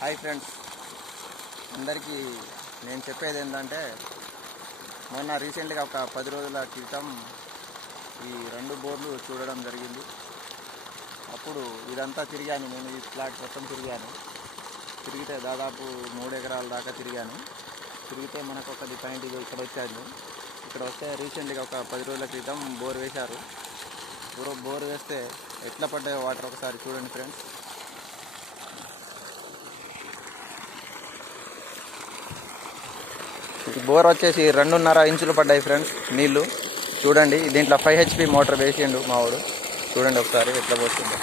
Hi friends, అందరికీ నేను చెప్పేది ఏంటంటే మొన్న రీసెంట్గా ఒక 10 రోజుల క్రితం ఈ 2 బోర్లు చూడడం జరిగింది. అప్పుడు ఇదంతా తిరిగాను, నేను ఈ ఫ్లాట్ మొత్తం తిరిగితే దాదాపు 3 ఎకరాల దాకా తిరిగితే మనకు ఒక పాయింట్ ఇక్కడ వచ్చాను. ఇక్కడ వస్తే రీసెంట్గా ఒక 10 రోజుల క్రితం బోర్ వేశారు. బోర్ వేస్తే ఎట్లా పడ్డాయో వాటర్ ఒకసారి చూడండి ఫ్రెండ్స్. ఈ బోర్ వచ్చేసి 2.5 ఇంచులు పడ్డాయి ఫ్రెండ్స్ నీళ్లు. చూడండి, దీంట్లో 5 HP మోటార్ వేసిండు మావాడు. చూడండి ఒకసారి ఎట్లా పోతుందో.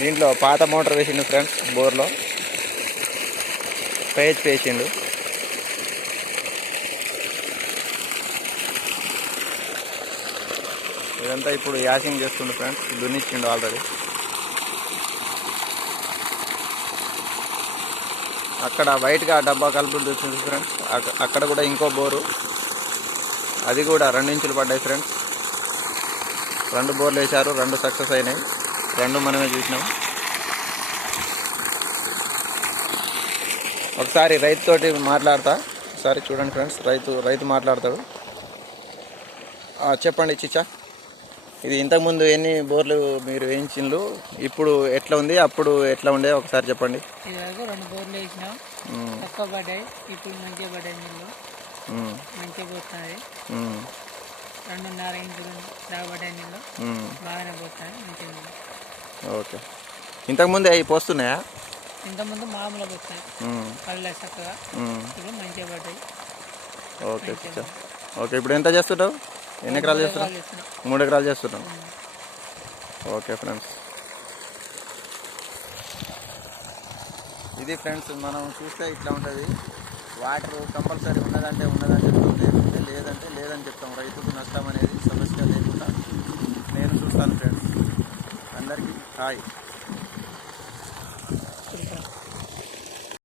దీంట్లో పాత మోటార్ వేసిండు ఫ్రెండ్స్, బోర్లో 5 HP వేసిండు. ఇదంతా ఇప్పుడు యాసింగ్ చేస్తుండు ఫ్రెండ్స్, దున్నిచ్చిండు ఆల్రెడీ. అక్కడ వైట్గా డబ్బా కలుపులు చూస్తుంది ఫ్రెండ్స్. అక్కడ కూడా ఇంకో బోరు, అది కూడా 2 ఇంచులు పడ్డాయి ఫ్రెండ్స్. 2 బోర్లు వేశారు, 2 సక్సెస్ అయినాయి. 2 మనమే చూసినాం. ఒకసారి రైతుతోటి మాట్లాడతా, ఒకసారి చూడండి ఫ్రెండ్స్. రైతు మాట్లాడతాడు. చెప్పండి చిచ్చా, ఇది ఇంతకుముందు ఎన్ని బోర్లు మీరు వేయించిండ్రు, ఇప్పుడు ఎట్లా ఉంది, అప్పుడు ఎట్లా ఉండే ఒకసారి చెప్పండి. ఇదివరకు 2 బోర్లు వేసినాం, తక్కువ పడ్డాయి. ఇప్పుడు మంచిగా పడ్డాయి, నీళ్ళు మంచిగా పోతున్నాయి. 2.5 ఇంచులు దాకా పడ్డాయి, నీళ్ళు బాగానే పోతున్నాయి, మంచిగా. ఓకే, ఇంతకుముందు అవి పోస్తున్నాయా? ఇంతకుముందు మామూలుగా పోతున్నాయి, పళ్ళే చక్కగా. ఇప్పుడు మంచిగా పడ్డాయి. ఓకే చిచ్చా, ఓకే. ఇప్పుడు ఎంత చేస్తుంటావు? ఎన్ని ఎకరాలు చేస్తున్నావు? 3 ఎకరాలు చేస్తున్నావు. ఓకే ఫ్రెండ్స్, ఇది ఫ్రెండ్స్ మనం చూస్తే ఇట్లా ఉంటుంది. వాటర్ కంపల్సరీ ఉన్నదంటే చెప్తాం, లేదంటే లేదని చెప్తాం. రైతుకు నష్టం అనేది సమస్య లేకుండా నేను చూస్తాను ఫ్రెండ్స్. అందరికీ హాయ్.